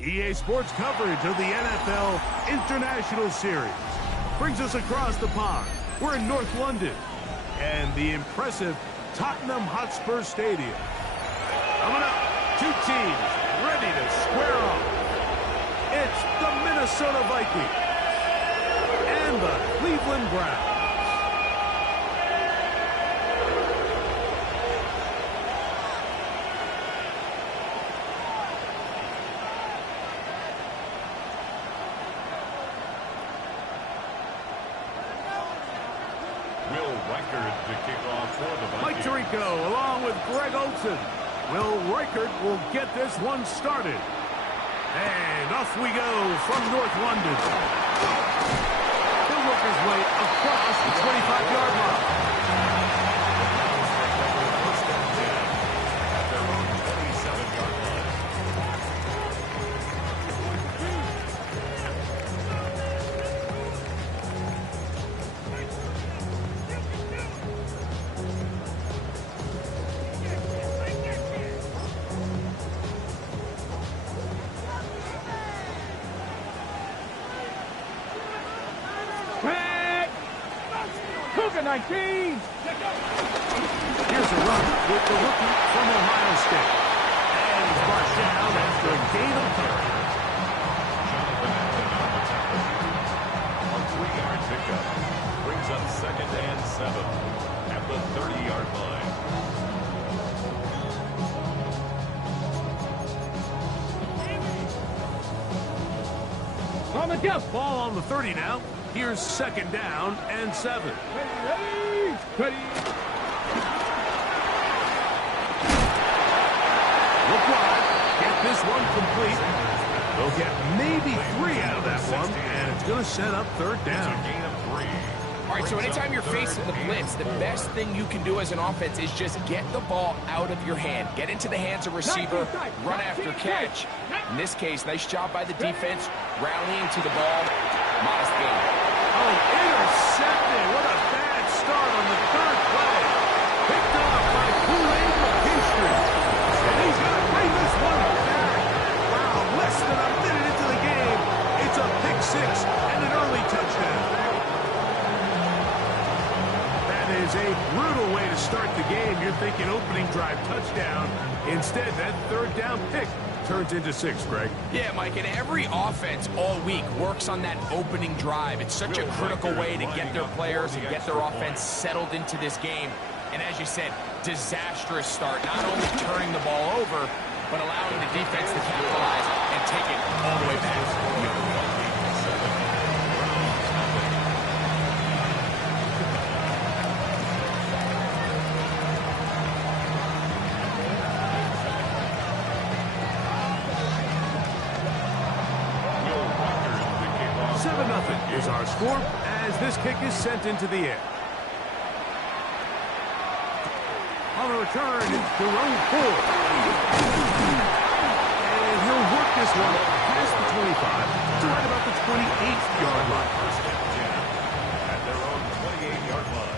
EA Sports coverage of the NFL International Series brings us across the pond. We're in North London and the impressive Tottenham Hotspur Stadium. Coming up, two teams ready to square off. It's the Minnesota Vikings and the Cleveland Browns. Mike Tirico along with Greg Olsen. Will Reichert will get this one started. And off we go from North London. He'll work his way across the 25-yard line. Cougar 19! Here's a run with the rookie from Ohio State. And he's brought down after a gain of 10. A 3-yard pickup brings up 2nd and 7 at the 30-yard line. On the jump! Ball on the 30 now. Here's 2nd down and 7. Ready. Look wide. Get this one complete. They'll get maybe 3 out of that one, and it's going to set up 3rd down. It's a gain of 3. All right, so anytime you're facing the blitz, the best thing you can do as an offense is just get the ball out of your hand. Get into the hands of receiver, run after catch. In this case, nice job by the defense, rallying to the ball. Modest gain. Oh, intercepted. What a bad start on the 3rd play. Picked off by Kool-Aid McKinstry. And he's going to bring this one back. Wow, less than a minute into the game. It's a pick 6 and an early touchdown. That is a brutal way to start the game. You're thinking opening drive touchdown. Instead, that 3rd down pick turns into 6, Greg. Yeah, Mike, and every offense all week works on that opening drive. It's such a critical way to get their players and get their offense settled into this game. And as you said, disastrous start, not only turning the ball over, but allowing the defense to capitalize and take it all the way back. Is our score as this kick is sent into the air. On the return, it's Jerome Ford. And he'll work this one past the 25 to right about the 28th-yard line. At their own 28-yard line.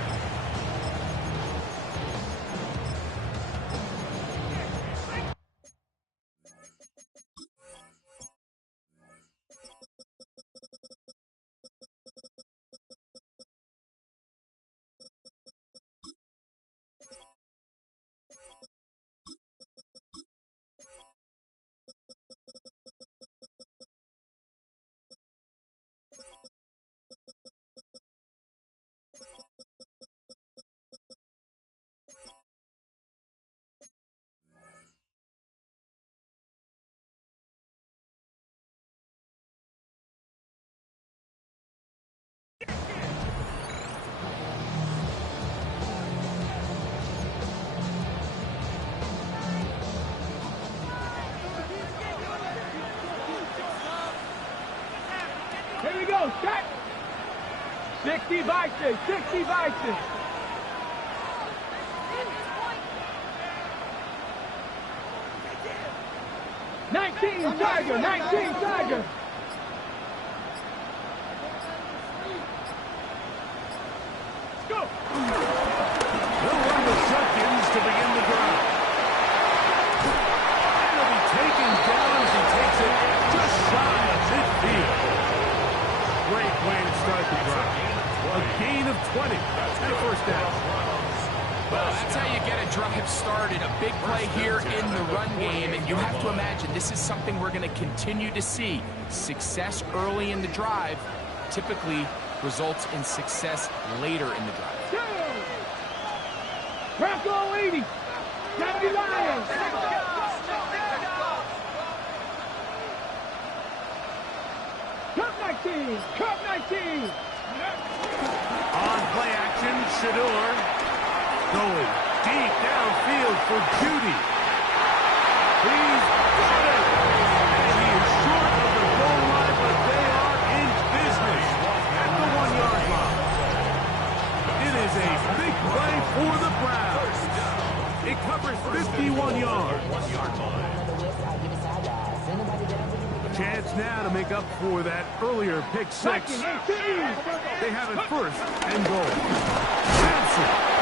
Go, set. 60 Vikings, 60 Vikings. Tiger, 19 Tiger. Go. They'll run the Shuckins to begin the drive. And he'll be taken down as he takes it just shy of midfield. Great way to start the drive. A gain of 20 and a first down. Well, that's how you get a drive started. A big play here in the run game, and you have to imagine this is something we're going to continue to see. Success early in the drive typically results in success later in the drive. Bronco 80, 70 Lions. Cup 19, Cup 19. On play action, Shador. Going deep downfield for Judy. He's got it! And he is short of the goal line, but they are in business at the 1-yard line. It is a big play for the Browns. It covers 51 yards. Chance now to make up for that earlier pick six. They have it first and goal. Sampson.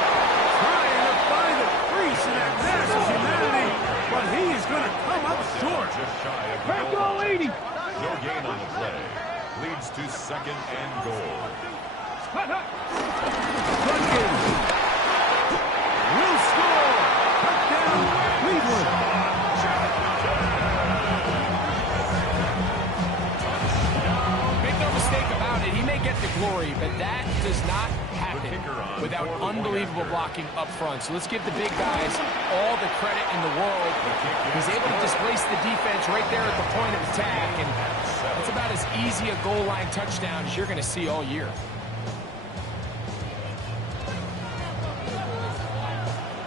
Trying to find a crease in that massive humanity, but he is going to come up short. Bronco 80. No gain on the play. Leads to second and goal. Shuckins will score. Touchdown, Cleveland. Make no mistake about it, he may get the glory, but that does not happen without unbelievable blocking up front. So let's give the big guys all the credit in the world. He's able to displace the defense right there at the point of attack, and that's about as easy a goal line touchdown as you're going to see all year.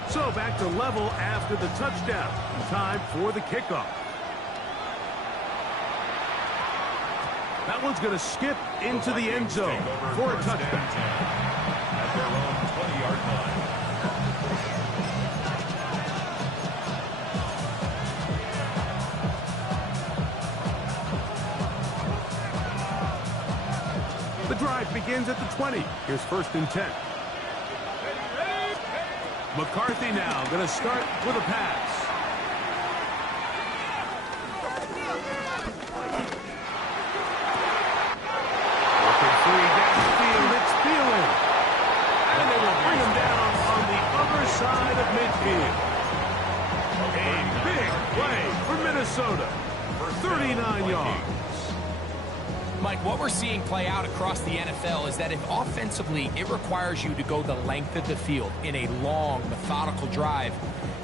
So back to level after the touchdown. Time for the kickoff. That one's going to skip into the end zone for a touchdown. At their own 20-yard line. The drive begins at the 20. Here's first and 10. McCarthy now going to start with a pass. Working free downfield, it's Thielen. And they will bring him down on the other side of midfield. A big play for Minnesota for 39 yards. Mike, what we're seeing play out across the NFL is that if offensively it requires you to go the length of the field in a long, methodical drive,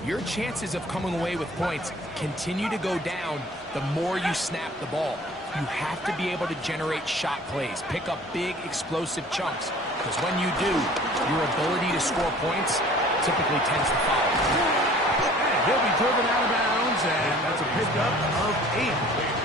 your chances of coming away with points continue to go down the more you snap the ball. You have to be able to generate shot plays, pick up big, explosive chunks, because when you do, your ability to score points typically tends to follow. And he'll be driven out of bounds, and that's a pickup of 8.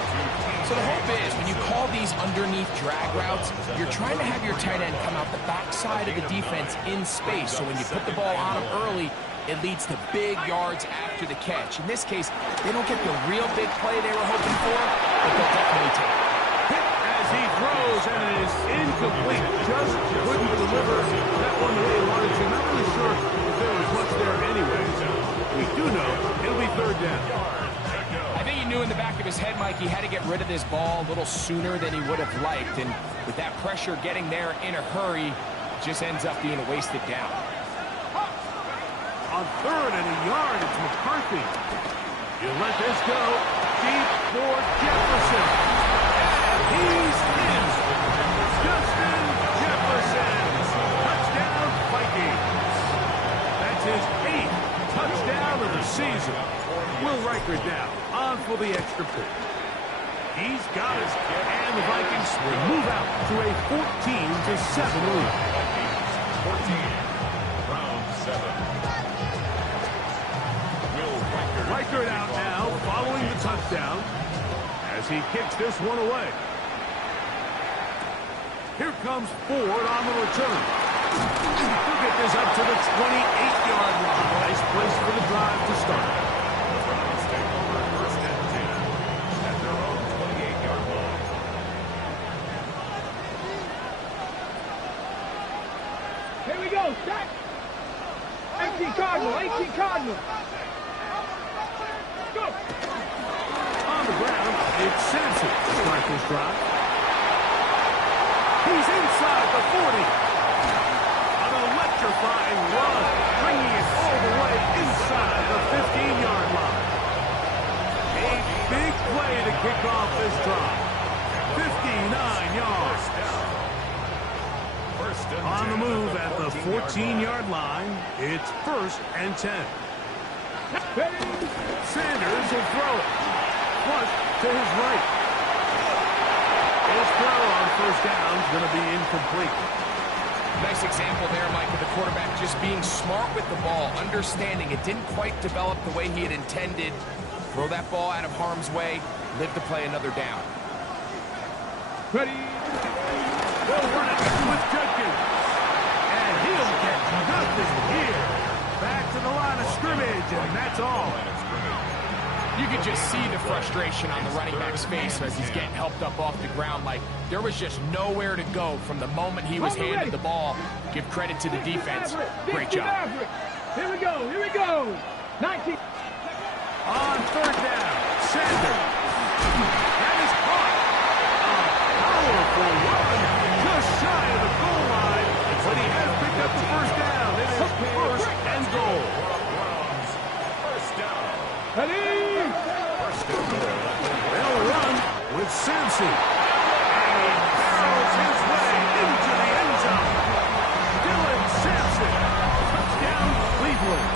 So the hope is, when you call these underneath drag routes, you're trying to have your tight end come out the backside of the defense in space. So when you put the ball on him early, it leads to big yards after the catch. In this case, they don't get the real big play they were hoping for, but they'll definitely take it. Hit as he throws, and it is incomplete. Just couldn't deliver that one the way he wanted to. Not really sure if there was much there anyway. We do know it'll be third down. I think he knew in the back of his head, Mike, he had to get rid of this ball a little sooner than he would have liked. And with that pressure getting there in a hurry, it just ends up being a wasted down. On third and a yard, it's McCarthy. You let this go. Deep for Jefferson. And he's in. Justin Jefferson. Touchdown, Vikings. That's his 8th touchdown of the season. Will Riker down on for the extra point. He's got it. And the Vikings will move out to a 14-7 lead. 14, round 7. Riker out now following the touchdown as he kicks this one away. Here comes Ford on the return. He'll get this up to the 28-yard line. Nice place for the drive to start. The Browns take over first and 10 at their own 28-yard line. Here we go, set. 18 Cardinal, 18 Cardinal. Go. On the ground, it's Sampson to start this drive. He's inside the 40. An electrifying run, bringing it all the way inside the 15-yard line. A big play to kick off this drive. 59 yards. On the move at the 14-yard line, it's first and 10. Sanders will throw it. Flush to his right. His throw on first down is going to be incomplete. Nice example there, Mike, of the quarterback just being smart with the ball, understanding it didn't quite develop the way he had intended. Throw that ball out of harm's way, live to play another down. Ready. They'll run it with Judkins. And he'll get nothing here. Back to the line of scrimmage, and that's all. You could just see the frustration on the running back's face as he's getting helped up off the ground. Like, there was just nowhere to go from the moment he was handed the ball. Give credit to the defense. Great job. Here we go, here we go. 19. On third down, Sanders. That is caught. A powerful run, just shy of the goal line. But he has picked up the first down. It is first and goal. First down. Ready. They'll run with Sampson. And he barrels his way into the end zone. Dylan Sampson. Touchdown, Cleveland.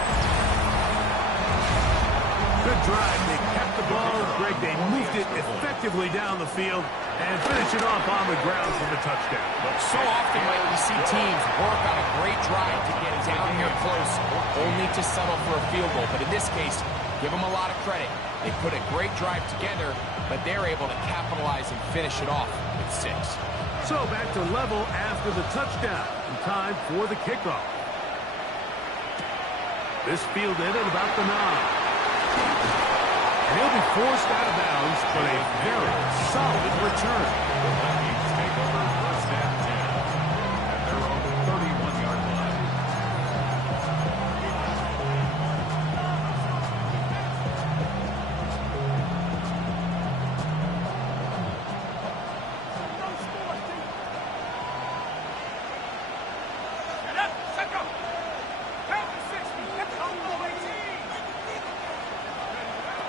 Good drive. They kept the ball. Greg, they moved it effectively down the field and finish it off on the ground for the touchdown. So often, Mike, we see teams work on a great drive to get down here close, only to settle for a field goal. But in this case, give them a lot of credit. They put a great drive together, but they're able to capitalize and finish it off with 6. So back to level after the touchdown. And time for the kickoff. This fielded at about the 9. And he'll be forced out of bounds, but a very solid return. The Vikings take over first and 10 at their own 31-yard line.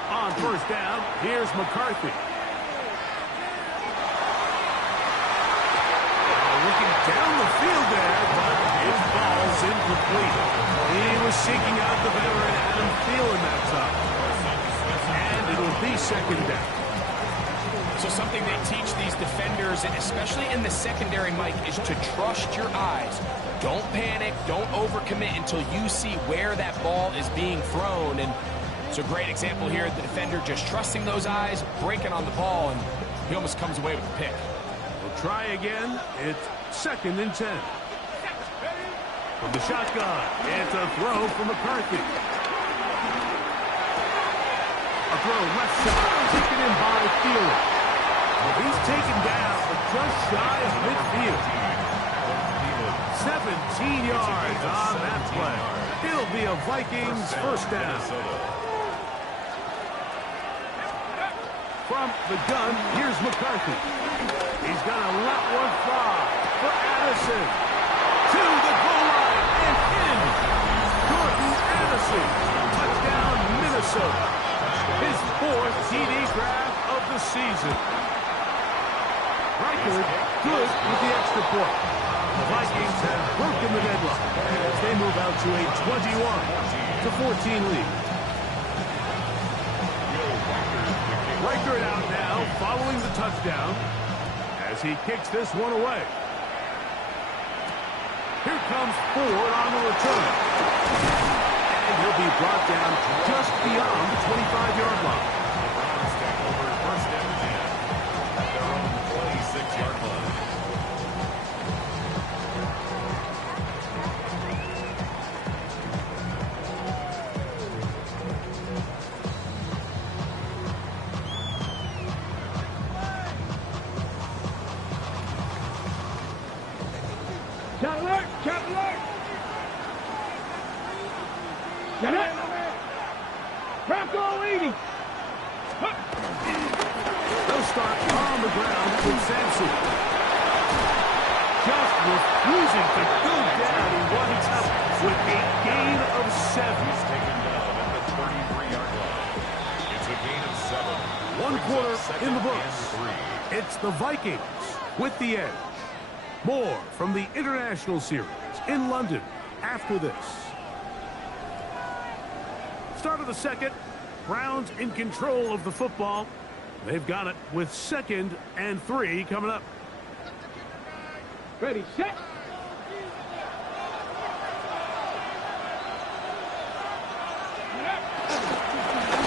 On first down, here's McCarthy. Looking down the field there, but his ball's incomplete. He was seeking out the veteran Adam Thielen that time. And it'll be second down. So something they teach these defenders, and especially in the secondary, Mike, is to trust your eyes. Don't panic, don't overcommit until you see where that ball is being thrown. And it's a great example here, the defender just trusting those eyes, breaking on the ball, and he almost comes away with a pick. We'll try again. It's second and 10. From the shotgun, it's a throw from McCarthy. A throw left side, taken in by Thielen. He's taken down, but just shy of midfield. 17 yards on that play. It'll be a Vikings first down. From the gun, here's McCarthy. He's going to let one fly for Addison. To the goal line and in. Jordan Addison. Touchdown, Minnesota. His 4th TD grab of the season. Reichard good with the extra point. The Vikings have broken the deadlock as they move out to a 21-14 lead. Reichard out now following the touchdown as he kicks this one away. Here comes Ford on the return. And he'll be brought down just beyond the 25-yard line. The Browns take over first and 10 at their own 26-yard line. Shot alert! Shot alert! Get it! Bronco 80! They'll start on the ground with Sampson. Just refusing to go down. He winds up with a gain of 7. He's taken down at the 33-yard line. It's a gain of 7. One quarter in the Second books. and 3. It's the Vikings with the edge. More from the International Series in London after this. Start of the second. Browns in control of the football. They've got it with 2nd and 3 coming up. Ready, set!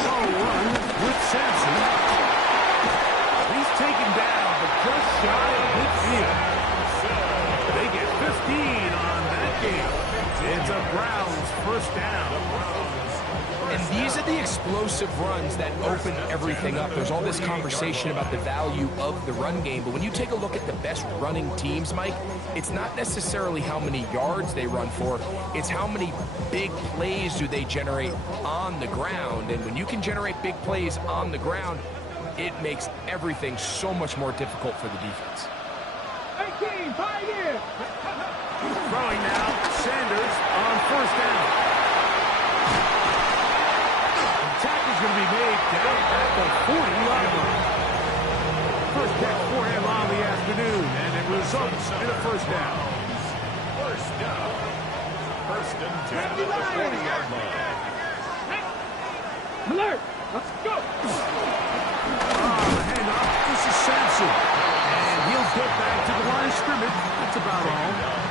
Ball run with Sampson. He's taken down, but just shy of midfield. They get 15 on that game. It's a Browns first down. And these are the explosive runs that open everything up. There's all this conversation about the value of the run game, but when you take a look at the best running teams, Mike, it's not necessarily how many yards they run for, it's how many big plays do they generate on the ground. And when you can generate big plays on the ground, it makes everything so much more difficult for the defense. 18, 5 years! Throwing now, Sanders on first down. Tackle's going to be made down at the 40-yard line. First catch for him on the afternoon, and it results in a first down. First down. First and 10 at the 40-yard line. Alert! Let's go! The handoff. This is Sampson. And he'll get back to the line of scrimmage. That's about all.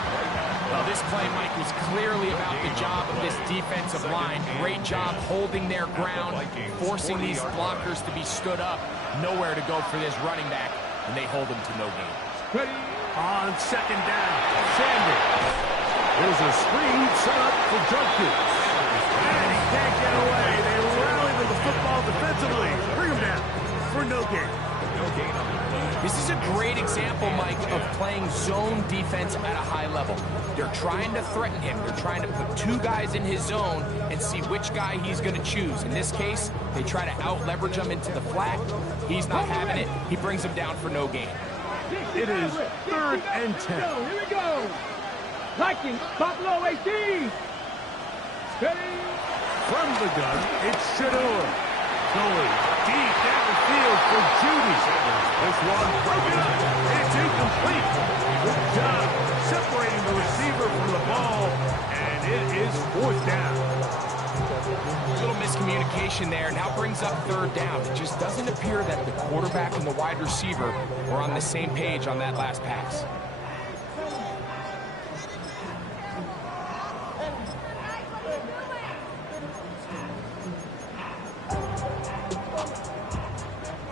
Well, this play, Mike, was clearly about the job of this defensive line. Great job holding their ground, forcing these blockers to be stood up. Nowhere to go for this running back, and they hold him to no gain. Ready? On second down, Sanders. There's a screen set up for Judkins. And he can't get away. They rally to the football defensively. Bring him down for no gain. No gain on the play. This is a great example, Mike, of playing zone defense at a high level. They're trying to threaten him. They're trying to put 2 guys in his zone and see which guy he's going to choose. In this case, they try to out-leverage him into the flat. He's not having it. He brings him down for no gain. It is 3rd and 10. Here we go! Vikings, Buffalo 18! Ready? From the gun, it's Shador. Going deep downfield for Judy. This one broken up. It's incomplete. Good job separating the receiver from the ball, and it is 4th down. A little miscommunication there. Now brings up 3rd down. It just doesn't appear that the quarterback and the wide receiver are on the same page on that last pass.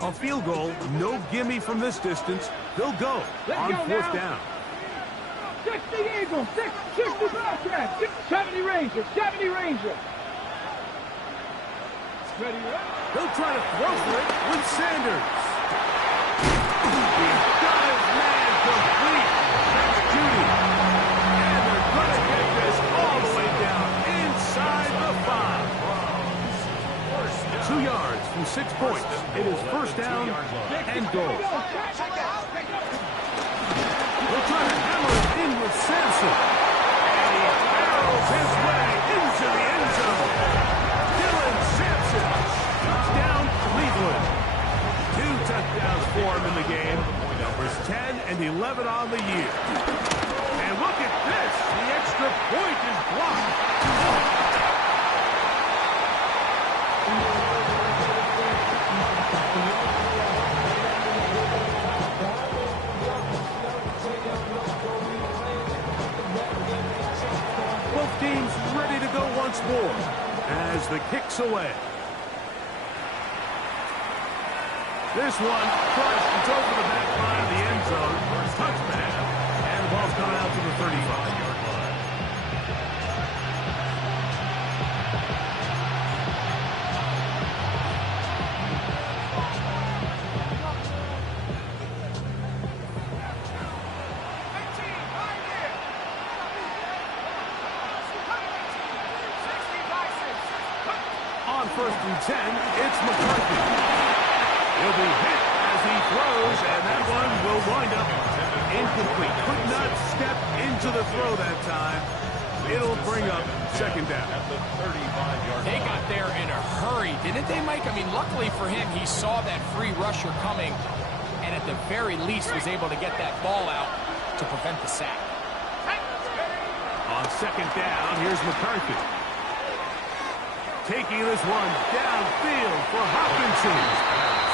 A field goal, no gimme from this distance. They'll go on 4th down. 60 Eagles, 60 Bobcats, 70 Rangers, 70 Rangers. Ready, They'll try to throw for it with Sanders. He's got his man complete. That's Judy. And they're going to get this all the way down inside the 5. 2 yards from 6 points. It is first down and goal. They'll try to hammer it in with Sampson. And he barrels his way into the end zone. Dylan Sampson. Touchdown, Cleveland. 2 touchdowns for him in the game. Numbers 10 and 11 on the year. And look at this. The extra point is blocked. Both teams ready to go once more as the kick's away. This one crushed. It's over the back line of the end zone. Touchback. And the ball's coming out to the 35-yard line. first and 10, it's McCarthy. He'll be hit as he throws, and that one will wind up incomplete. Could not step into the throw that time. It'll bring up second down. They got there in a hurry, didn't they, Mike? I mean, luckily for him, he saw that free rusher coming, and at the very least was able to get that ball out to prevent the sack. On second down, here's McCarthy. Taking this one downfield for Hockenson.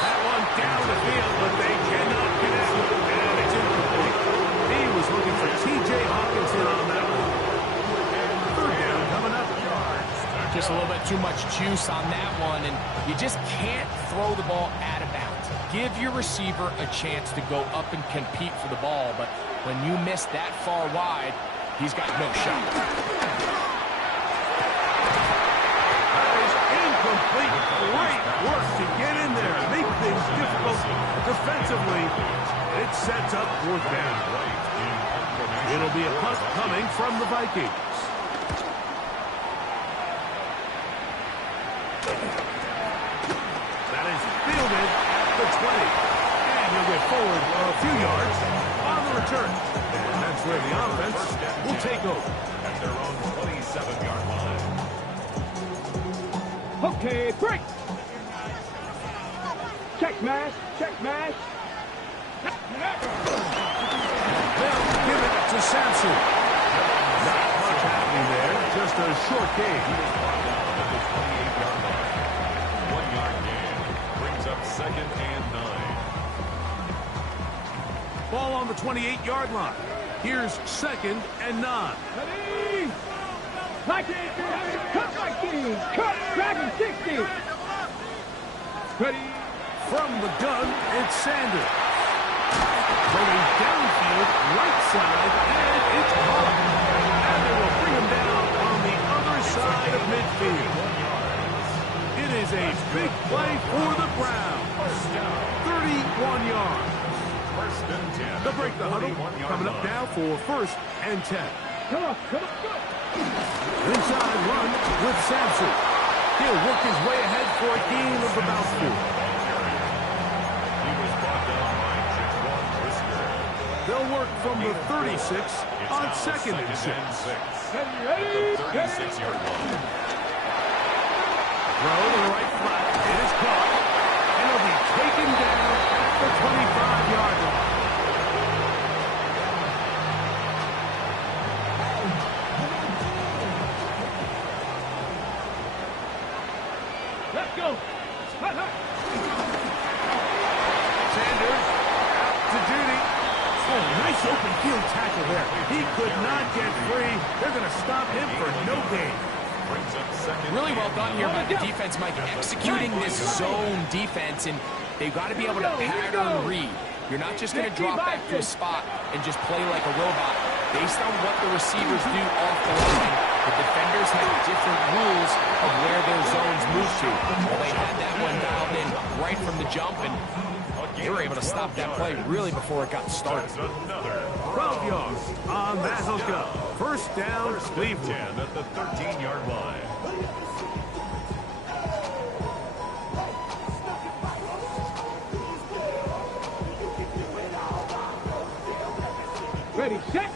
That one down the field, but they cannot connect, and it's incomplete. He was looking for T.J. Hockenson on that one. Third down coming up. Just a little bit too much juice on that one, and you just can't throw the ball out of bounds. Give your receiver a chance to go up and compete for the ball, but when you miss that far wide, he's got no shot. That is incomplete. Great work to get in there, make things difficult defensively. It sets up fourth down. It'll be a punt coming from the Vikings. That is fielded at the 20. And he'll get forward a few yards on the return. And that's where the offense will take over. At their own 27-yard line. Okay, break. Check mash, check mash. They'll give it to Sampson. Not much happening there, just a short game. At the 28-yard line. 1-yard gain. Brings up second and 9. Ball on the 28-yard line. Here's second and 9. Ready? Vikings, cut Vikings, cut Dragon 60. Ready? From the gun, it's Sanders. Going downfield, right side, and it's caught. And they will bring him down on the other side of midfield. It is a big play for the Browns. 31 yards. First and 10. They'll break the huddle. Coming up now for first and 10. Come on, come on, come on. Inside run with Sampson. He'll work his way ahead for a gain of about 4. He was brought down by Jaquan Brisker. They'll work from the 36 on second and 6. Ready? At the 36-yard line. Throw to the right flat. It is caught. And he'll be taken down at the 25-yard line. Let's go. Hut, hut. Sanders out to Judy. Oh, nice open field tackle there. He could not get free. They're going to stop him for no gain. Brings up second. Really well done here by the defense, Mike, executing this zone defense, and they've got to be able to pattern read. You're not just going to drop back to a spot and just play like a robot. Based on what the receivers do off the line, the defenders have different rules of where their zones move to. Well, they had that one dialed in right from the jump, and they were able to stop that play really before it got started. 12 yards on that hookup. First down, Cleveland. 10 at the 13-yard line. Ready, set.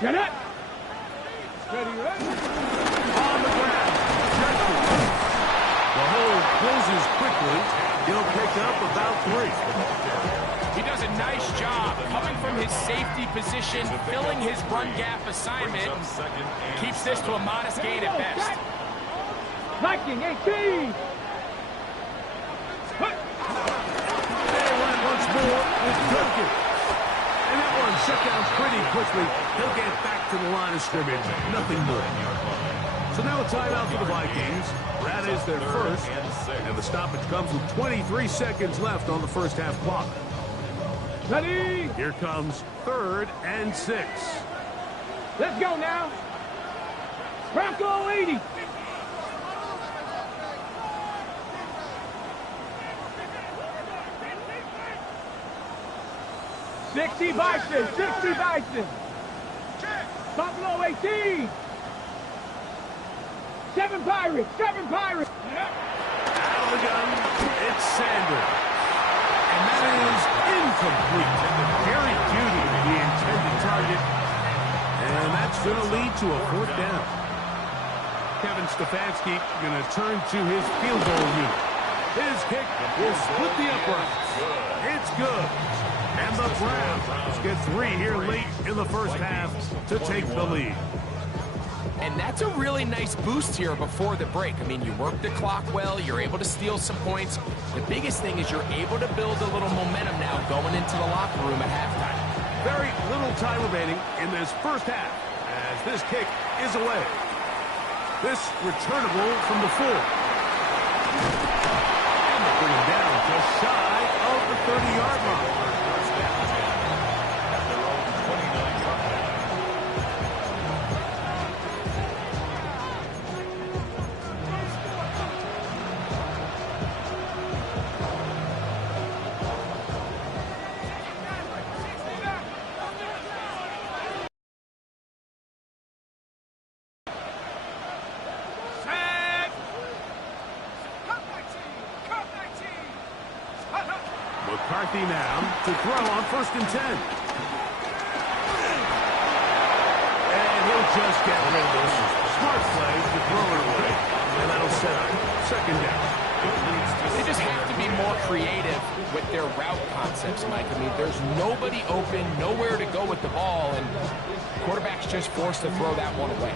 Get up. Ready, ready. On the ground. Stretches. The hole closes quickly. He'll pick up about 3. He does a nice job coming from his safety position, filling his run gap assignment. Keeps this to a modest gain at best. Viking 18. Hut. They run once more with Duncan. And that one shut down pretty quickly. He'll get back to the line of scrimmage. Nothing more. So now a timeout for the Vikings. That is their first. And the stoppage comes with 23 seconds left on the first half clock. Ready. Here comes 3rd and 6. Let's go now. Bronco 80. $60 Bison, $60 Bison. Buffalo 18. Seven Pirates! Seven Pirates! Out of the gun, it's Sanders. And that is incomplete. Gary Judy, the intended target. And that's going to lead to a fourth down. Kevin Stefanski going to turn to his field goal unit. His kick will split the uprights. It's good. And the Browns get 3 here late in the first half to take the lead. And that's a really nice boost here before the break. I mean, you work the clock well, you're able to steal some points. The biggest thing is you're able to build a little momentum now going into the locker room at halftime. Very little time remaining in this first half as this kick is away. This returnable from the 4. And they bring him down just shy of the 30-yard line. At their own 29-yard line. McCarthy now to throw on 1st and 10. And he'll just get rid of this. Smart play to throw it away. And that'll set up 2nd down. They just have to be more creative with their route concepts, Mike. I mean, there's nobody open, nowhere to go with the ball, and quarterback's just forced to throw that one away.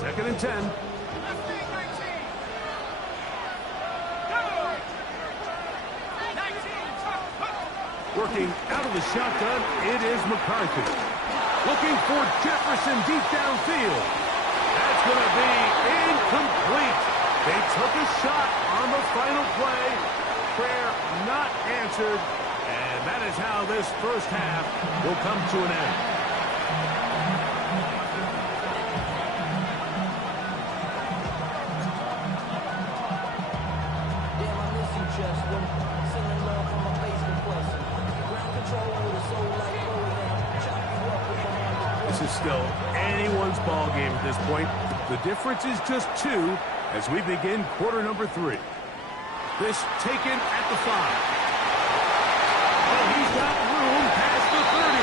2nd and 10. Working out of the shotgun, it is McCarthy. Looking for Jefferson deep downfield. That's going to be incomplete. They took a shot on the final play. Prayer not answered. And that is how this first half will come to an end. This is still anyone's ball game at this point. The difference is just 2 as we begin quarter number 3. This taken at the 5. Oh, he's got room past the 30.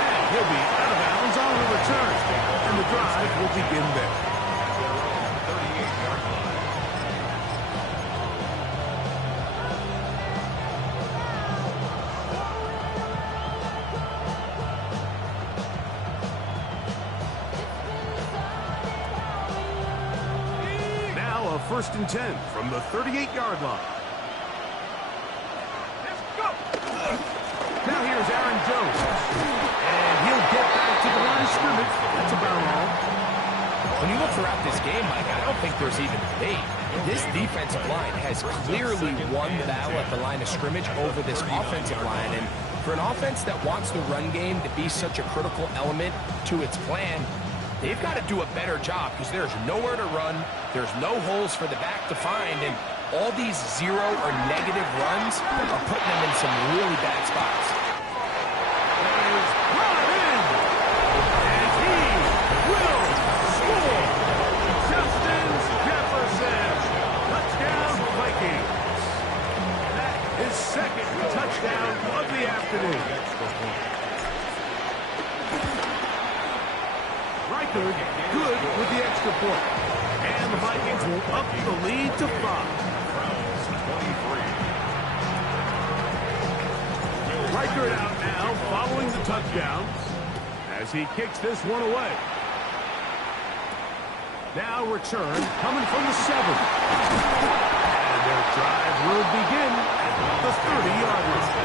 And he'll be out of bounds on the return. And the drive will begin there. 38-yard line. Now a 1st and 10 from the 38-yard line. Now here's Aaron Jones. And he'll get back to the line of scrimmage. That's about all. When you look throughout this game, Mike, I don't think there's even a debate. This defensive line has clearly won the battle at the line of scrimmage over this offensive line. And for an offense that wants the run game to be such a critical element to its plan, they've got to do a better job because there's nowhere to run. There's no holes for the back to find. And all these 0 or negative runs are putting them in some really bad spots. Is brought in. And he will score. Justin Jefferson. Touchdown, Vikings. That is 2nd touchdown of the afternoon. Reichard good with the extra point. And the Vikings will up the lead to 5. Reichard out now following the touchdown as he kicks this one away. Now return coming from the 7. And their drive will begin at the 30-yard line.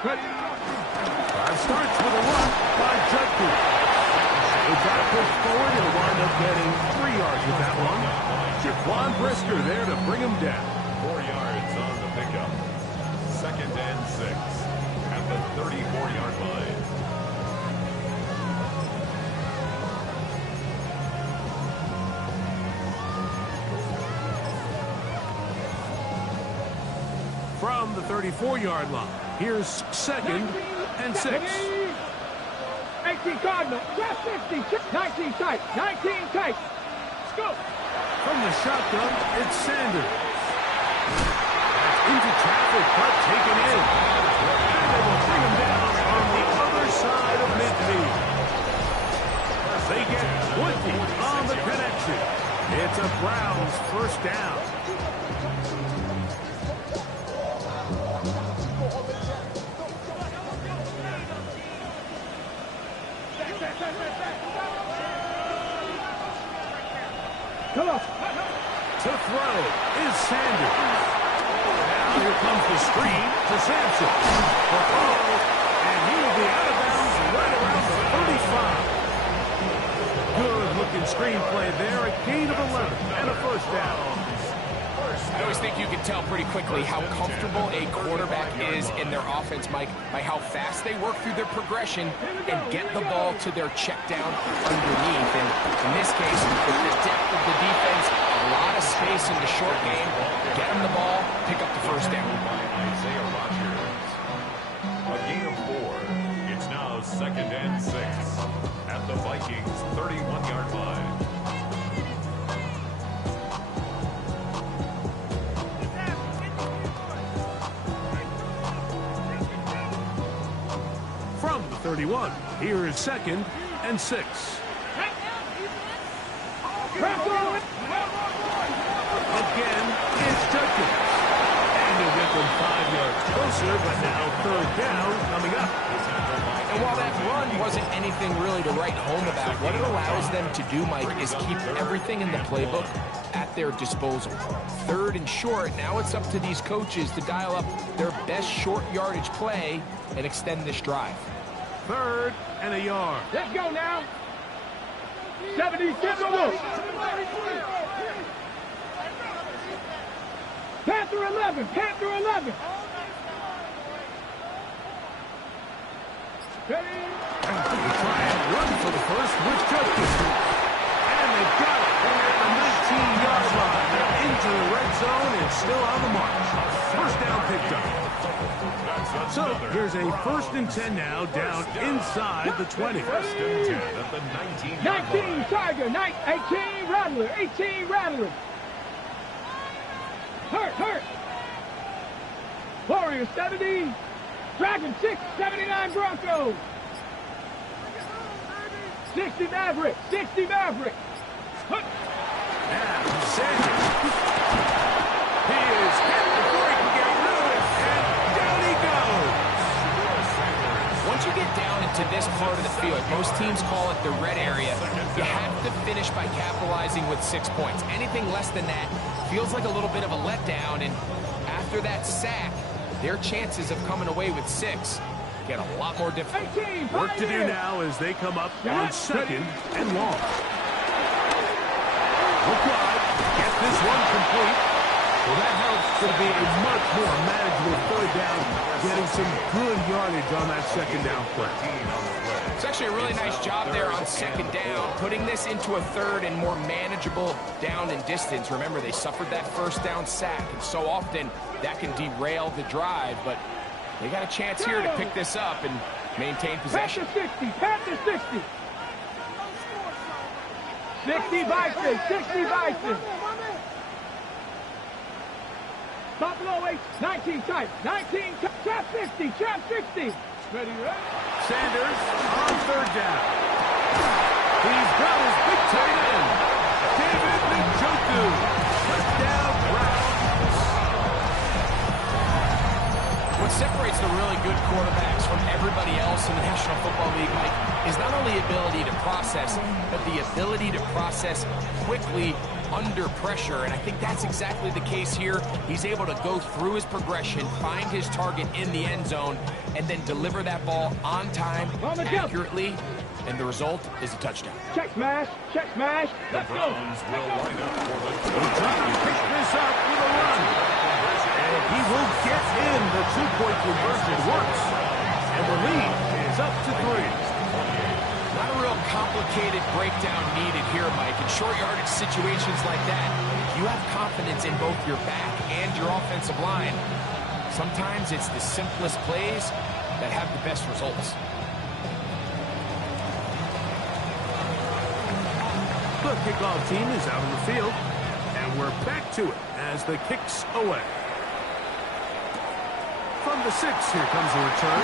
Drive starts with a run by Judkins. It got pushed forward. He'll wind up getting 3 yards with that one. Jaquan Brisker there to bring him down. 4 yards on the pickup. 2nd and 6 at the 34-yard line. From the 34-yard line, here's 2nd and 6. 18 Cardinal, trap 50, 19 tight, 19 tight. Let's go. From the shotgun, it's Sanders. Into traffic, but taken in. And they will bring him down on the other side of midfield. They get 20 on the connection. It's a Browns first down. Come on. To throw is Sanders. Now here comes the screen to Sampson. And he will be out of bounds right around the 35. Good-looking screenplay there. A gain of 11 and a first down. I always think you can tell pretty quickly how comfortable a quarterback is in their offense, Mike, by how fast they work through their progression and get the ball to their check down underneath. And in this case, with the depth of the defense, a lot of space in the short game, get them the ball, pick up the first down. By Isaiah Rodgers. A gain of 4. It's now 2nd and 6 at the Vikings' 31-yard line. From the 31, here is 2nd and 6. Again, it's Judkins. And he'll get them 5 yards closer, but now 3rd down coming up. And while that run wasn't anything really to write home about, what it allows them to do, Mike, is keep everything in the playbook at their disposal. 3rd and short, now it's up to these coaches to dial up their best short yardage play and extend this drive. 3rd and a yard. Let's go now. 70, get the look. Panther 11, Panther 11. Ready? They try and run for the first with Judkins. And they've got it at the 19-yard line. They're into the red zone and still on the march. First down picked up. So here's a 1st and 10 now, down inside the 20. 1st and 10 at the 19-yard 19 line. Tiger, 18 Rattler, 18 Rattler. Hurt. Warriors 70, Dragon 6, 79 Broncos. 60 Maverick, 60 Maverick. And Sanders. He is hit before he can get rid of it. And down he goes. Once you get down into this part of the field, most teams call it the red area, you have to finish by capitalizing with 6 points. Anything less than that feels like a little bit of a letdown, and after that sack, their chances of coming away with 6 get a lot more difficult. Work to do now as they come up on 2nd and long. Look wide. Get this one complete. Well, that helps to be a much more manageable 3rd down, getting some good yardage on that 2nd down play. It's actually a really nice job there on 2nd down, putting this into a 3rd and more manageable down and distance. Remember, they suffered that 1st down sack, and so often that can derail the drive, but they got a chance here to pick this up and maintain possession. Panther 60. 60 Bison, 60 Bison. Buffalo 8, 19 tight, 19 trap 50, trap 60. Ready, right? Sanders on 3rd down. He's got his big tight end, David Njoku. Touchdown, Browns. What separates the really good quarterbacks from everybody else in the National Football League, Mike, is not only ability to process, but the ability to process quickly under pressure, and I think that's exactly the case here. He's able to go through his progression, find his target in the end zone, and then deliver that ball on time, accurately, and the result is a touchdown. Check smash, let's go. Browns will line up for the Trying to pick this up with a run. And he will get in. The two-point conversion works. And the lead is up to 3. Not a real complicated breakdown needed here, Mike. In short yardage situations like that, if you have confidence in both your back and your offensive line, sometimes it's the simplest plays that have the best results. The kickoff team is out on the field, and we're back to it as the kick's away. From the 6, here comes a return.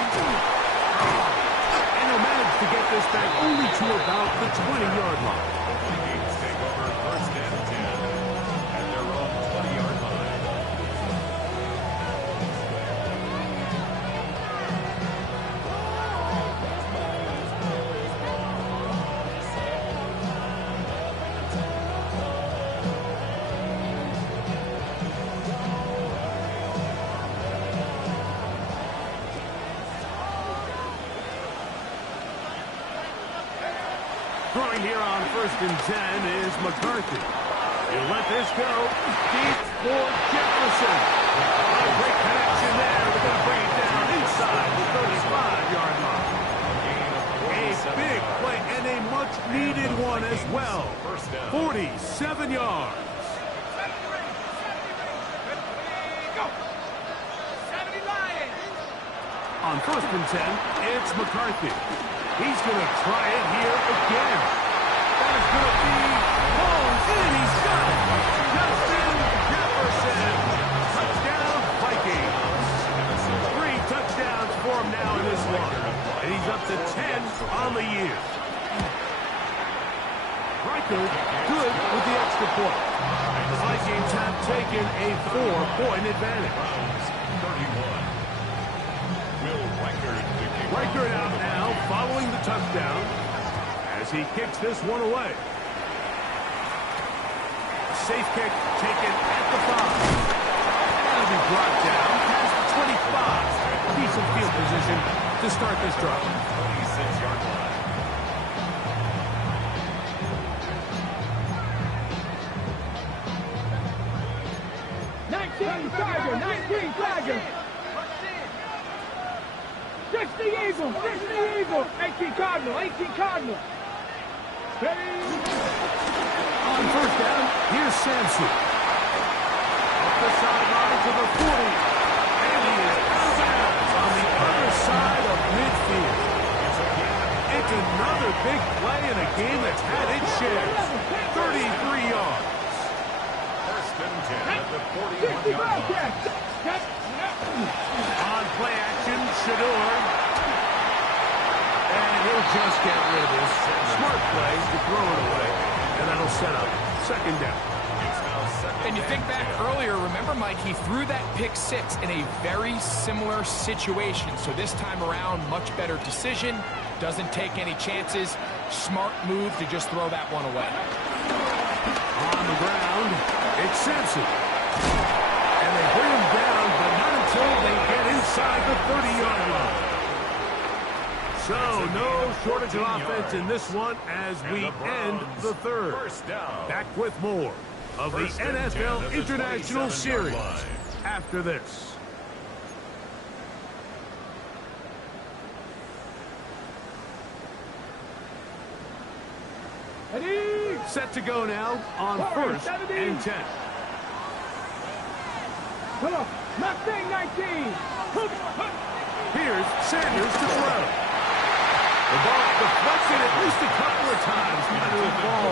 And he'll manage to get this back only to about the 20-yard line. Vikings take over first and 10 at their own 20-yard line. Throwing here on first and 10 is McCarthy. He'll let this go deep for Jefferson. A great connection there. They're going to bring it down inside the 35-yard line. A big play and a much-needed one as well. 47 yards. On first and 10, it's McCarthy. He's going to try it here again. That is going to be Holmes, and he's got it. Justin Jefferson. Touchdown, Vikings. 3 touchdowns for him now in this one. And he's up to 10 on the year. Reichard good with the extra point. The Vikings have taken a 4-point advantage. 31. Will Reichard out now following the touchdown as he kicks this one away. A safe kick taken at the 5. That'll be brought down past the 25. Decent field position to start this drive. 26-yard line. Tiger. 60 Eagle, 18 Cardinal. Ready? On first down, here's Sampson. Off the sideline to the 40. And he is out of bounds on the other side of midfield. It's another big play in a game that's had its share. 33 yards. First and 10 at the 60 41-yard line. Bobcats. On play action, Shador. And he'll just get rid of this. Smart play to throw it away. And that'll set up second down. It's now second And you think back earlier, remember, Mike, he threw that pick 6 in a very similar situation. So this time around, much better decision. Doesn't take any chances. Smart move to just throw that one away. On the ground, it's Sampson. And they bring him down, but not until they get inside the 30-yard line. So, no shortage of offense in this one as we end the third. First down. Back with more of the First and 10 NFL at the International 27-yard Series line. after this. Ready? Set to go now on first and 10. Come on. Mustang 19. Here's Sanders to throw. The ball deflected at least a couple of times, trying to fall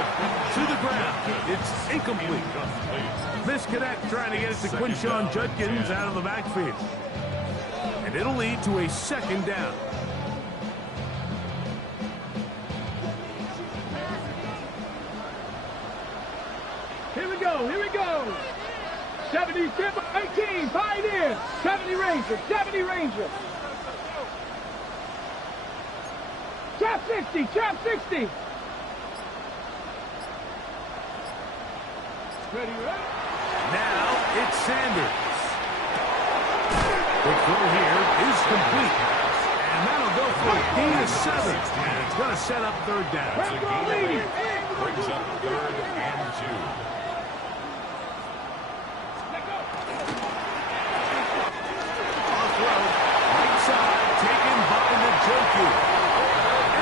to the ground. It's incomplete. Misconnect trying to get it to Quinshon Judkins out of the backfield. And it'll lead to a second down. Here we go. 70, 18, Pioneer. 70 Ranger. Trap 60. Ready, ready. Now it's Sanders. The throw here is complete. And that'll go for a gain of 7. And it's going to set up third down. It's a gain of 8. Brings up 3rd and 2.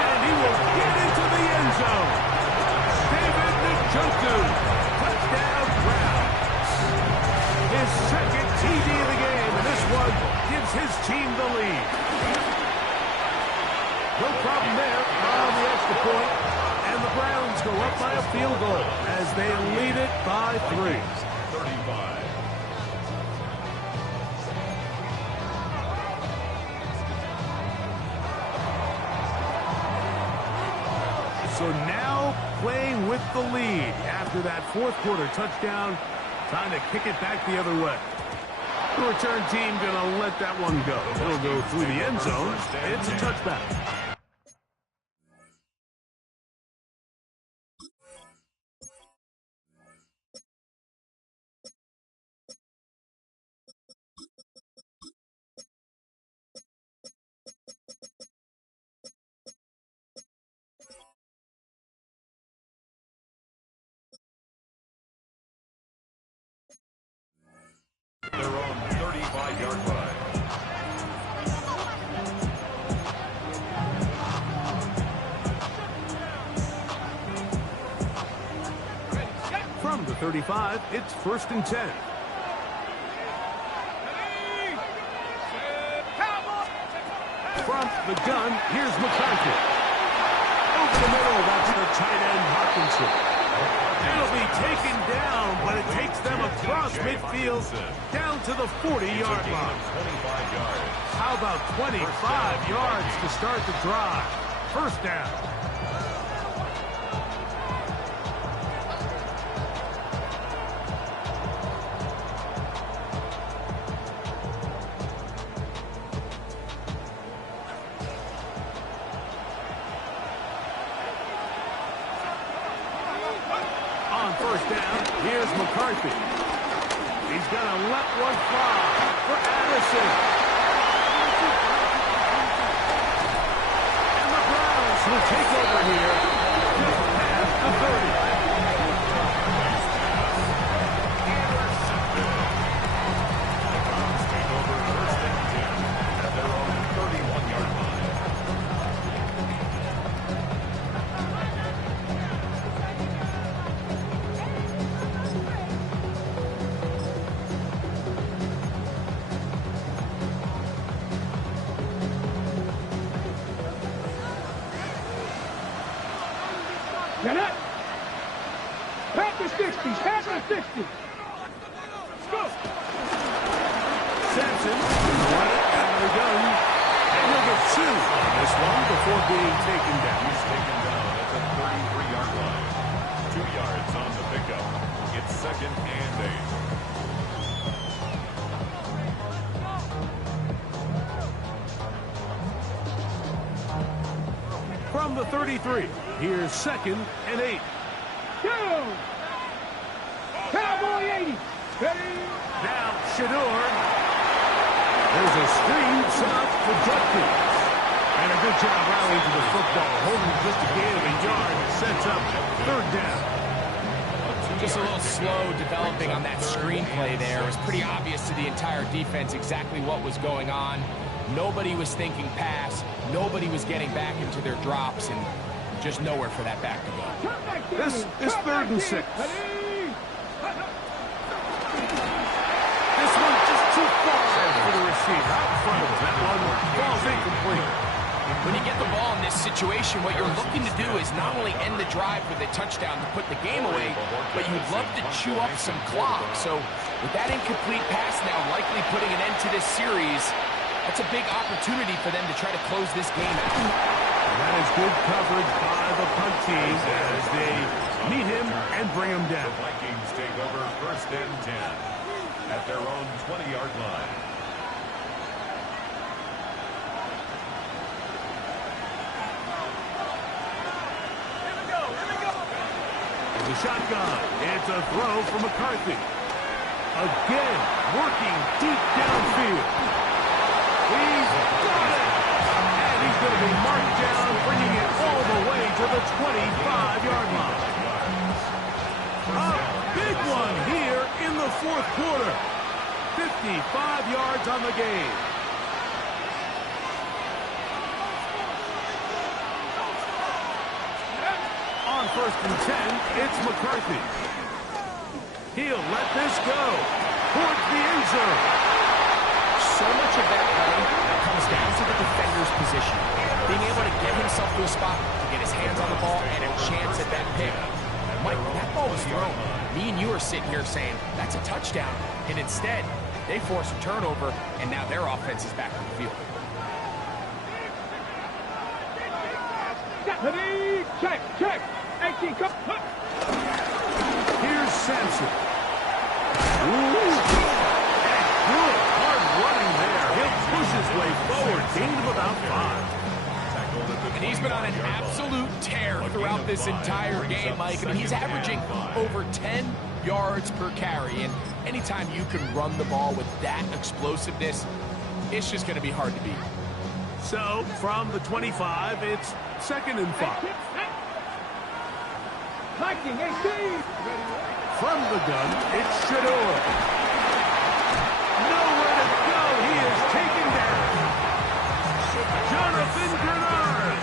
And he will get into the end zone. David Njoku, touchdown Browns. His second TD of the game, and this one gives his team the lead. No problem there on the extra point, and the Browns go up by a field goal as they lead it by 3. 35. So now playing with the lead after that fourth quarter touchdown, trying to kick it back the other way. The return team going to let that one go. It'll go through the end zone. It's a touchback. Their own 35-yard line. From the 35, it's 1st and 10. From the gun, here's McCarthy. Over the middle, that's the tight end Hawkinson. It'll be taken down, but it takes them across midfield down to the 40-yard line. 25 yards. How about 25 yards to start the drive? First down. On first down, here's McCarthy. He's going to let one fly for Addison. And the Browns will take over here just past the 30. Browns take over 1st and 10 at their own 31-yard line. Get it. Pack the 60s. Pack the 60s. Go. Sampson, run it out of the gun. And he'll get 2 on this one before being taken down. He's taken down at the 33-yard line. 2 yards on the pickup. It's 2nd and 8. From the 33, here's 2nd and 8. Go. Cowboy 80. Ready. Now Shador. There's a screen set up for Judkins. And a good job rallying to the football. Holding just a gain of a yard. Sets up 3rd down. Just a little slow developing on that screenplay there. It was pretty obvious to the entire defense exactly what was going on. Nobody was thinking pass. Nobody was getting back into their drops, and just nowhere for that back to go. This is 3rd and 6. This one just too far for the receiver. Out in front of him. That one falls incomplete. When you get the ball in this situation, what you're looking to do is not only end the drive with a touchdown to put the game away, but you'd love to chew up some clock. So with that incomplete pass now likely putting an end to this series, that's a big opportunity for them to try to close this game out. And that is good coverage by the punt team as they meet him and bring him down. The Vikings take over 1st and 10 at their own 20-yard line. the shotgun. It's a throw from McCarthy. Again, working deep downfield. He's got it! And he's going to be marked down, bringing it all the way to the 25-yard line. A big one here in the fourth quarter. 55 yards on the game. On 1st and 10, it's McCarthy. He'll let this go towards the end zone. So much of that play comes down to the defender's position. Being able to get himself to a spot, to get his hands on the ball, and a chance at that pick. Mike, when that ball was thrown, me and you are sitting here saying, that's a touchdown. And instead, they force a turnover, and now their offense is back on the field. Check. 18, come. Here's Sampson. Ooh. Good hard running there. He'll push his way forward. Gain of about 5. And he's been on an absolute tear throughout this entire game, Mike. I mean, he's averaging over 10 yards per carry. And anytime you can run the ball with that explosiveness, it's just going to be hard to beat. So, from the 25, it's 2nd and 5. Viking 18. From the gun, it's Shedeur. Nowhere to go. He is taken down. Jonathan Grenard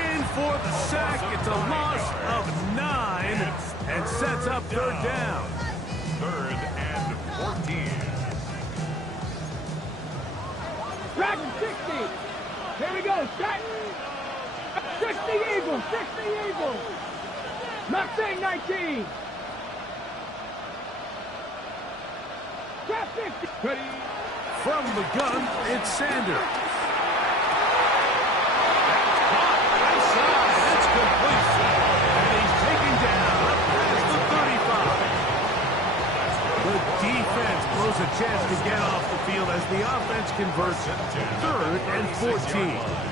in for the sack. It's a loss of 9 and sets up 3rd down. 3rd and 14. Dragon 60. Here we go. Start. 60 Eagles. 60 Eagles. Maxine 19. Trap 50. Ready. From the gun, it's Sanders. Outside. It's complete. And he's taken down past the 35. The defense blows a chance to get off the field as the offense converts 3rd and 14.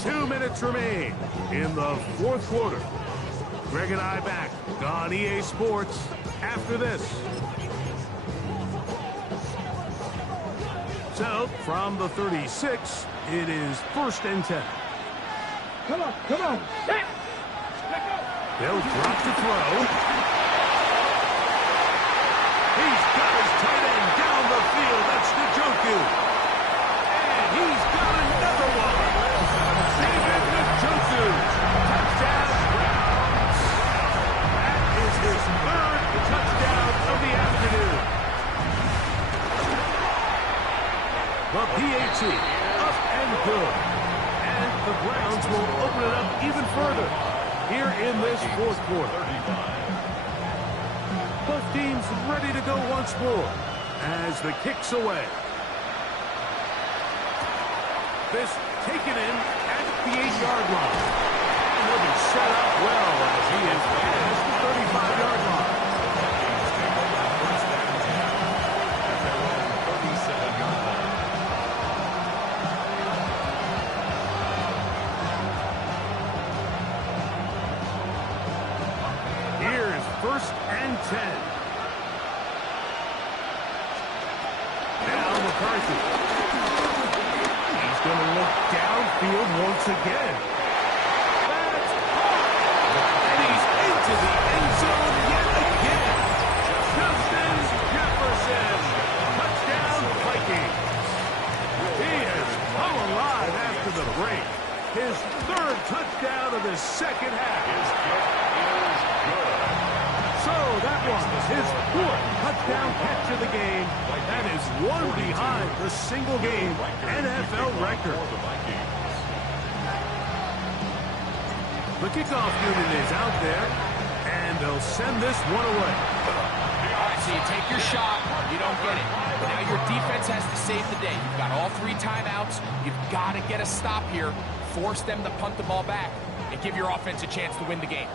2 minutes remain in the 4th quarter. Greg and I back on EA Sports after this. So, from the 36, it is 1st and 10. Come on. Set. They'll drop to throw. He's got his tight end down the field. That's Njoku. And he's got another one. David Njoku. Touchdown, Browns. That is his 3rd touchdown of the afternoon. The PAT up and good. And the Browns will open it up even further here in this 4th quarter. Both teams ready to go once more as the kick's away. This taken in at the 8-yard line. And he'll be set up well as he is past the 35-yard line. Here's 1st and 10. Now McCarthy. He's going to look downfield once again. That's caught. And he's into the end zone yet again. Justin Jefferson. Touchdown Vikings. He has come alive after the break. His 3rd touchdown of the 2nd half. His kick is good. So that was his 4th touchdown catch of the game. That is one behind the single-game NFL record. The kickoff unit is out there, and they'll send this one away. All right, so you take your shot, you don't get it. But now your defense has to save the day. You've got all 3 timeouts. You've got to get a stop here, force them to punt the ball back, and give your offense a chance to win the game.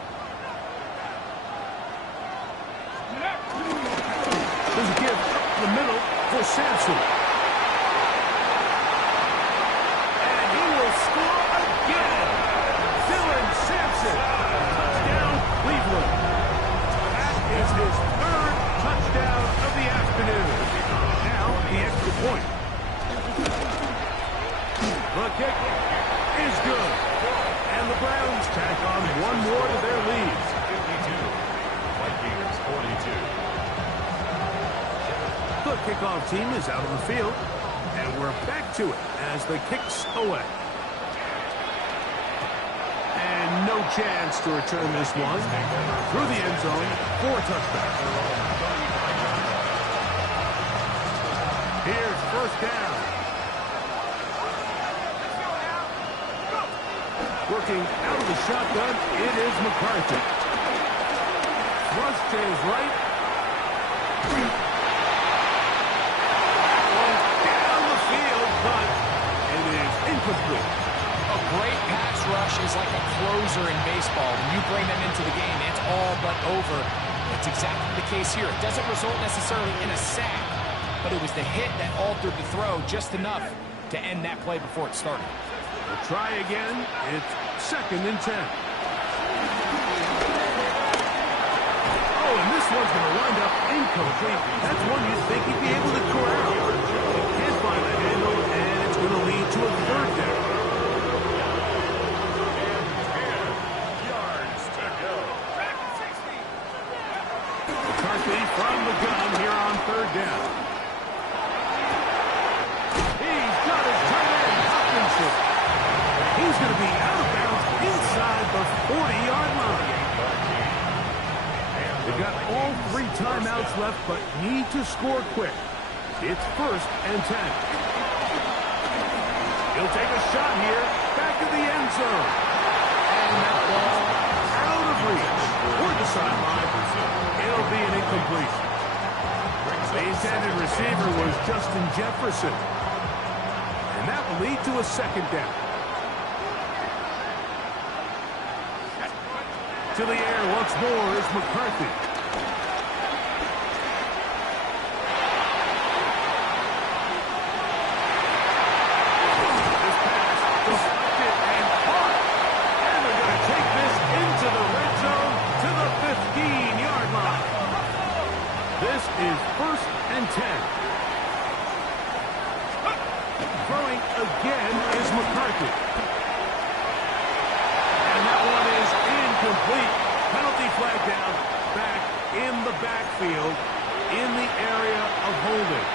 up the middle for Sampson. And he will score again. Dylan Sampson. Touchdown, Cleveland. That is his third touchdown of the afternoon. Now, the extra point. The kick is good. And the Browns tack on one more to their lead. 52. Vikings 42. The kickoff team is out on the field. And we're back to it as the kick's away. And no chance to return this one. Through the end zone for a touchdown. Here's first down. Working out of the shotgun, it is McCarthy. Thrust to his right. Down the field, but it is incomplete. A great pass rush is like a closer in baseball. When you bring them into the game, it's all but over. That's exactly the case here. It doesn't result necessarily in a sack, but it was the hit that altered the throw just enough to end that play before it started. We'll try again. It's 2nd and 10. Oh, and this one's going to wind up incomplete. That's one you'd think he'd be able to corral. Can't find the handle, and it's going to lead to a third down. 10 yards to go. McCarthy from the gun here on third down. He's got his tight end, Hopkinson. He's going to be out of bounds inside the 40-yard line. They've got all 3 timeouts left, but need to score quick. It's 1st and 10. He'll take a shot here, back of the end zone. And that ball out of reach. Toward the sideline. It'll be an incomplete. The intended receiver was Justin Jefferson. And that will lead to a 2nd down. To the air once more is McCarthy. This pass deflected and caught. And they're going to take this into the red zone to the 15-yard line. This is 1st and 10. Throwing again is McCarthy. And that one is incomplete. Penalty flag down, back in the backfield, in the area of holding.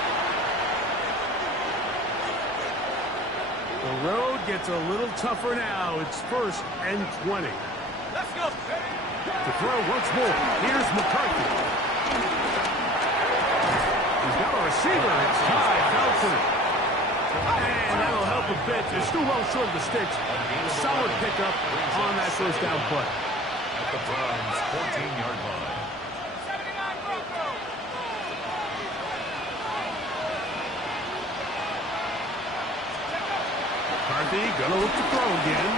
The road gets a little tougher now. It's 1st and 20. Let's go. To throw once more, here's McCarthy. He's got a receiver. It's Ty Felton. And that'll help a bit. They're still well short of the sticks. Solid pickup on that first down play. At the Browns' 14-yard line. McCarthy gonna look to throw again.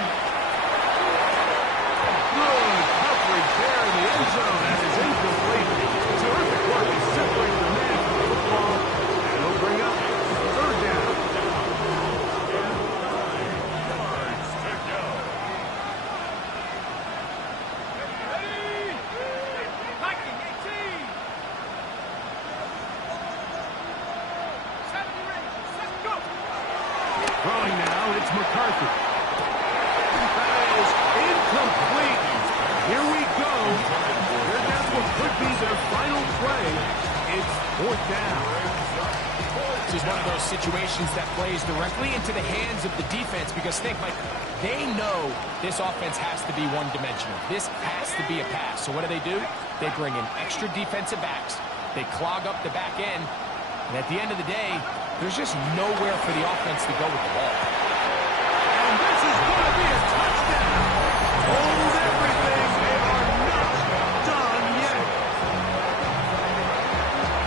Good coverage there in the end zone. That is incomplete. Terrific work to separate the man from the football. And it'll bring up 3rd down. 9 yards to go. Viking 18. 70 range. Let's go. Throwing now, it's McCarthy. That is incomplete. Here we go. They're down to what could be their final play. It's 4th down. This is one of those situations that plays directly into the hands of the defense because think, like, they know this offense has to be one-dimensional. This has to be a pass. So what do? They bring in extra defensive backs. They clog up the back end. And at the end of the day, there's just nowhere for the offense to go with the ball. And this is going to be a touchdown. Hold everything. They are not done yet.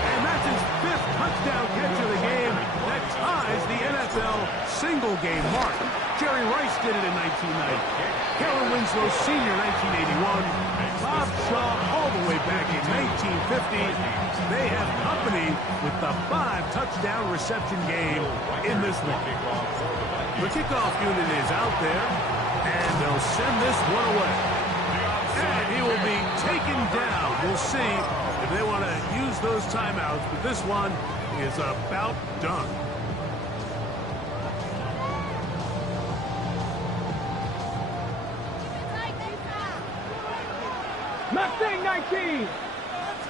And that's his 5th touchdown catch of the game. That ties the NFL single-game mark. Jerry Rice did it in 1999. side. Kellen Winslow, Sr., 1981. Bob Shaw, all the way back in 1950. They have company with the 5-touchdown reception game in this one. The kickoff unit is out there, and they'll send this one away. And he will be taken down. We'll see if they want to use those timeouts, but this one is about done. Mustang 19.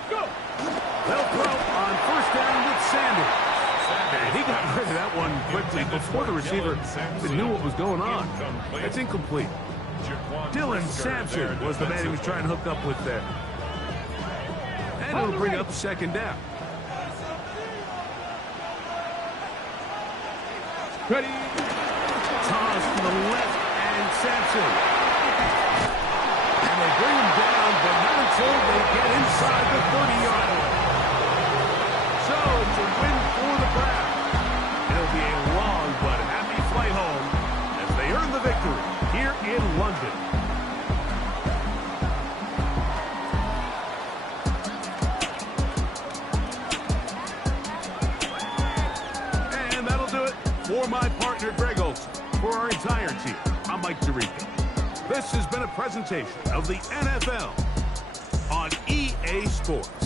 Go. They'll throw on first down with Sanders. And he got rid of that one quickly before the receiver even knew what was going on. That's incomplete. Dylan Sampson was the man he was trying to hook up with there. And it'll bring up second down. Ready. Toss to the left, and Sampson. And they bring him down, but not until they get inside the 30-yard line. So it's a win for the Browns. It'll be a long but happy flight home as they earn the victory here in London. And that'll do it for my partner, Greg Olson. For our entire team, I'm Mike Tirico. This has been a presentation of the NFL on EA Sports.